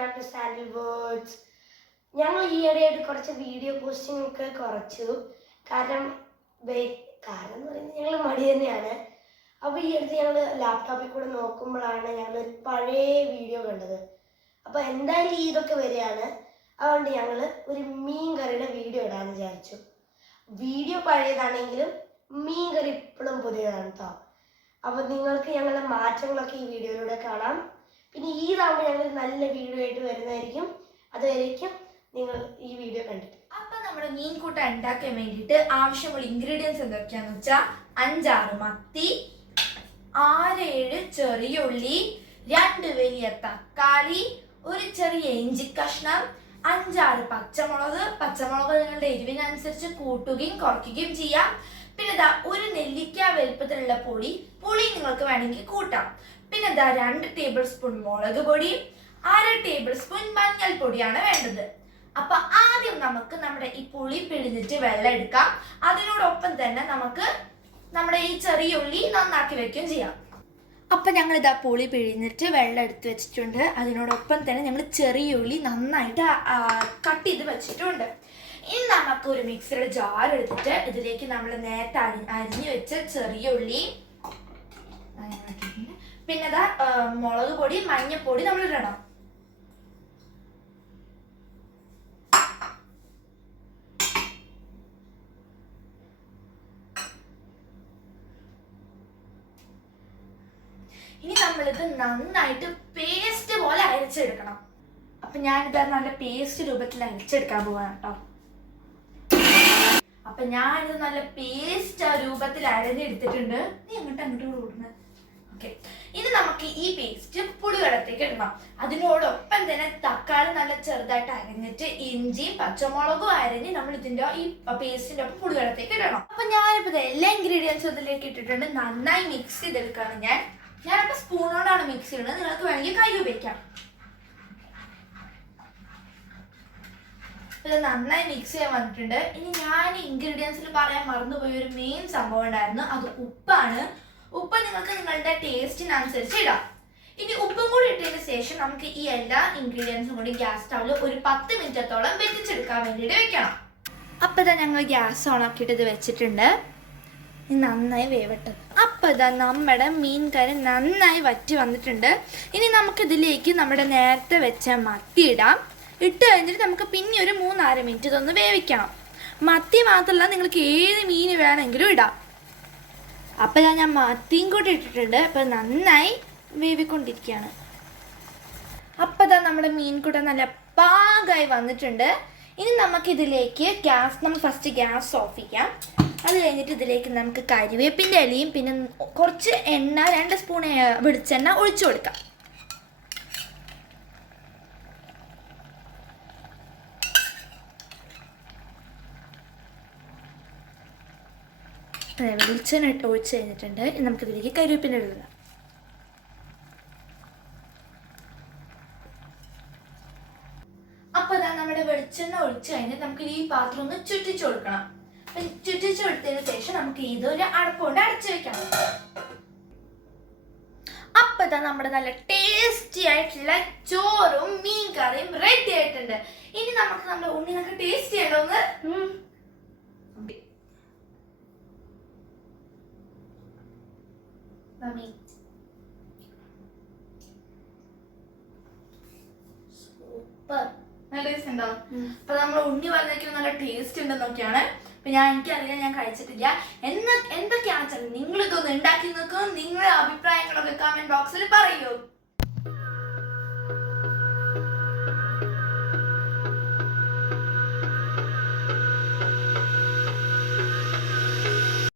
back to Sandal words. ഞങ്ങൾ ഈയിടെയായിട്ട് കുറച്ച് വീഡിയോ പോസ്റ്റിംഗ് ഒക്കെ കുറച്ചു. കാരണം എന്ന് പറയുന്നത് ഞങ്ങൾ മടി തന്നെയാണ്. അപ്പോൾ ഈ അടുത്ത് ഞങ്ങൾ ലാപ്ടോപ്പിൽ കൂടെ നോക്കുമ്പോഴാണ് ഞങ്ങൾ ഒരു പഴയ വീഡിയോ കണ്ടത്. അപ്പോൾ എന്തായാലും ഇതൊക്കെ വരികയാണ്. അതുകൊണ്ട് ഞങ്ങൾ ഒരു മീൻ കറിയുടെ വീഡിയോ ഇടാമെന്ന് വിചാരിച്ചു. വീഡിയോ പഴയതാണെങ്കിലും മീൻ കറി ഇപ്പോഴും പുതിയതാണ് കേട്ടോ. അപ്പോൾ നിങ്ങൾക്ക് ഞങ്ങളുടെ മാറ്റങ്ങളൊക്കെ ഈ വീഡിയോയിലൂടെ കാണാം. പിന്നെ ഈ തവണ ഞങ്ങൾ നല്ല വീഡിയോ ആയിട്ട് വരുന്നതായിരിക്കും. അതുവരേക്കും നിങ്ങൾ ഈ വീഡിയോ കണ്ടിട്ട്. അപ്പൊ നമ്മുടെ മീൻ കൂട്ട ഉണ്ടാക്കാൻ വേണ്ടിയിട്ട് ആവശ്യമുള്ള ഇൻഗ്രീഡിയൻസ് എന്തൊക്കെയാന്ന് വെച്ചാൽ 5-6 മത്തി, 6-7 ചെറിയ ഉള്ളി, 2 വലിയ തക്കാളി, ഒരു ചെറിയ ഇഞ്ചി കഷ്ണം, 5-6 പച്ചമുളക്. പച്ചമുളക് നിങ്ങളുടെ എരിവിനനുസരിച്ച് കൂട്ടുകയും കുറയ്ക്കുകയും ചെയ്യാം. പിന്നെ ഇതാ ഒരു നെല്ലിക്ക വലുപ്പത്തിലുള്ള പുളി നിങ്ങൾക്ക് വേണമെങ്കിൽ കൂട്ടാം. പിന്നെ ഇതാ 2 ടേബിൾ സ്പൂൺ മുളക് പൊടി, 1/2 ടേബിൾ സ്പൂൺ മഞ്ഞൾപ്പൊടിയാണ് വേണ്ടത്. അപ്പൊ ആദ്യം നമുക്ക് നമ്മുടെ ഈ പുളി പിഴിഞ്ഞിട്ട് വെള്ളം എടുക്കാം. അതിനോടൊപ്പം തന്നെ നമുക്ക് നമ്മുടെ ഈ ചെറിയ ഉള്ളി നന്നാക്കി വെക്കുകയും ചെയ്യാം. അപ്പൊ ഞങ്ങൾ ഇതാ പുളി പിഴിഞ്ഞിട്ട് വെള്ളം എടുത്ത് വെച്ചിട്ടുണ്ട്. അതിനോടൊപ്പം തന്നെ ഞങ്ങൾ ചെറിയ ഉള്ളി നന്നായിട്ട് കട്ട് ചെയ്ത് വെച്ചിട്ടുണ്ട്. ഇനി നമുക്ക് ഒരു മിക്സിയുടെ ജാർ എടുത്തിട്ട് ഇതിലേക്ക് നമ്മൾ നേരത്തെ അരിഞ്ഞു വെച്ച ചെറിയ ഉള്ളി, പിന്നെ ഇതാ മുളക് പൊടി, മഞ്ഞപ്പൊടി നമ്മൾ ഇടണം. ഇനി നമ്മളിത് നന്നായിട്ട് പേസ്റ്റ് പോലെ അരച്ചെടുക്കണം. അപ്പൊ ഞാനിത് നല്ല പേസ്റ്റ് രൂപത്തിൽ അരച്ചെടുക്കാൻ പോവാണ് കേട്ടോ. അപ്പൊ ഞാനിത് നല്ല പേസ്റ്റ് രൂപത്തിൽ അരഞ്ഞെടുത്തിട്ടുണ്ട്. നീ അങ്ങോട്ട് കൊടുക്കുന്നത്. ഓക്കെ, ഇനി നമുക്ക് ഈ പേസ്റ്റ് പുളിവെള്ളത്തേക്ക് ഇടണം. അതിനോടൊപ്പം തന്നെ തക്കാളി നല്ല ചെറുതായിട്ട് അരഞ്ഞിട്ട് ഇഞ്ചിയും പച്ചമുളകും അരഞ്ഞ് നമ്മൾ ഇതിന്റെ ഈ പേസ്റ്റിന്റെ ഒപ്പം പുളിവെള്ളത്തേക്ക് ഇടണം. അപ്പൊ ഞാനിപ്പോ എല്ലാ ഇൻഗ്രീഡിയൻസും ഇതിലേക്ക് ഇട്ടിട്ടുണ്ട്. നന്നായി മിക്സ് ചെയ്തെടുക്കാണ് ഞാനിപ്പോ സ്പൂണോടാണ് മിക്സ് ചെയ്യുന്നത്. നിങ്ങൾക്ക് വേണമെങ്കിൽ കൈ ഉപയോഗിക്കാം. ഇത് നന്നായി മിക്സ് ചെയ്യാൻ വന്നിട്ടുണ്ട്. ഇനി ഞാൻ ഇൻഗ്രീഡിയൻസിൽ പറയാൻ മറന്നുപോയ ഒരു മെയിൻ സംഭവം ഉണ്ടായിരുന്നു. അത് ഉപ്പാണ്. ഉപ്പ് നിങ്ങൾക്ക് നിങ്ങളുടെ ടേസ്റ്റിനനുസരിച്ച് ഇടാം. ഇനി ഉപ്പും കൂടി ഇട്ടതിന് ശേഷം നമുക്ക് ഈ എല്ലാ ഇൻഗ്രീഡിയൻസും കൂടി ഗ്യാസ് സ്റ്റൗവിൽ ഒരു 10 മിനിറ്റത്തോളം വെച്ചിട്ടെടുക്കാൻ വേണ്ടിയിട്ട് വെക്കണം. അപ്പോൾ ഇതാ ഞങ്ങൾ ഗ്യാസ് ഓൺ ആക്കിയിട്ട് ഇത് വെച്ചിട്ടുണ്ട്. നന്നായി വേവട്ടെ. അപ്പോൾ ഇതാ നമ്മുടെ മീൻ കറി നന്നായി വറ്റി വന്നിട്ടുണ്ട്. ഇനി നമുക്കിതിലേക്ക് നമ്മുടെ നേരത്തെ വെച്ച മത്തി ഇടാം. ഇട്ട് കഴിഞ്ഞിട്ട് നമുക്ക് പിന്നെ ഒരു 3-4 മിനിറ്റ് ഇതൊന്ന് വേവിക്കണം. മത്തി മാത്രമല്ല, നിങ്ങൾക്ക് ഏത് മീൻ വേണമെങ്കിലും ഇടാം. അപ്പോൾ ഞാൻ മത്തിയും കൂടി ഇട്ടിട്ടുണ്ട്. അപ്പോൾ നന്നായി വേവിക്കൊണ്ടിരിക്കുകയാണ്. അപ്പോൾ ഇതാ നമ്മുടെ മീൻ കൂടെ നല്ല പാകമായി വന്നിട്ടുണ്ട്. ഇനി നമുക്കിതിലേക്ക് നമ്മൾ ഫസ്റ്റ് ഗ്യാസ് ഓഫ് ചെയ്യാം. അത് കഴിഞ്ഞിട്ട് ഇതിലേക്ക് നമുക്ക് കരിവേപ്പിൻ്റെ ഇലയും പിന്നെ കുറച്ച് എണ്ണ 2 സ്പൂൺ വെളിച്ചെണ്ണ ഒഴിച്ചു കൊടുക്കാം. വെളിച്ചെണ്ണ ഇട്ട് ഒഴിച്ച് കഴിഞ്ഞിട്ടുണ്ട്. നമുക്കിതിലേക്ക് കരിവേപ്പിൻ്റെ ഇടുക. അപ്പോൾ ഇതാ നമ്മുടെ വെളിച്ചെണ്ണ ഒഴിച്ച് കഴിഞ്ഞിട്ട് നമുക്ക് ഈ പാത്രം ഒന്ന് ചുറ്റിച്ചു കൊടുക്കണം. ചുറ്റിച്ചു കൊടുത്തതിന് ശേഷം നമുക്ക് ഇതൊരു അടപ്പുകൊണ്ട് അടച്ചു വെക്കണം. അപ്പൊ ഇതാ നമ്മുടെ നല്ല ടേസ്റ്റി ആയിട്ടുള്ള ചോറും മീൻ കറിയും റെഡി ആയിട്ടുണ്ട്. ഇനി നമുക്ക് നമ്മുടെ ഉണ്ണിനൊക്കെ ടേസ്റ്റ് ചെയ്യണമെന്ന് സൂപ്പർ, നല്ല ടേസ്റ്റ് ഉണ്ടോ? അപ്പൊ നമ്മൾ ഉണ്ണി പറഞ്ഞേക്കും നല്ല ടേസ്റ്റ് ഉണ്ടെന്നൊക്കെയാണ്. അപ്പൊ എനിക്കറിയാം, ഞാൻ കഴിച്ചിട്ടില്ല. എന്തൊക്കെയാണെന്ന് വെച്ചാൽ നിങ്ങൾ ഇതൊന്ന് ഉണ്ടാക്കി നോക്കും. നിങ്ങളുടെ അഭിപ്രായങ്ങളൊക്കെ കമന്റ് ബോക്സിൽ പറയൂ.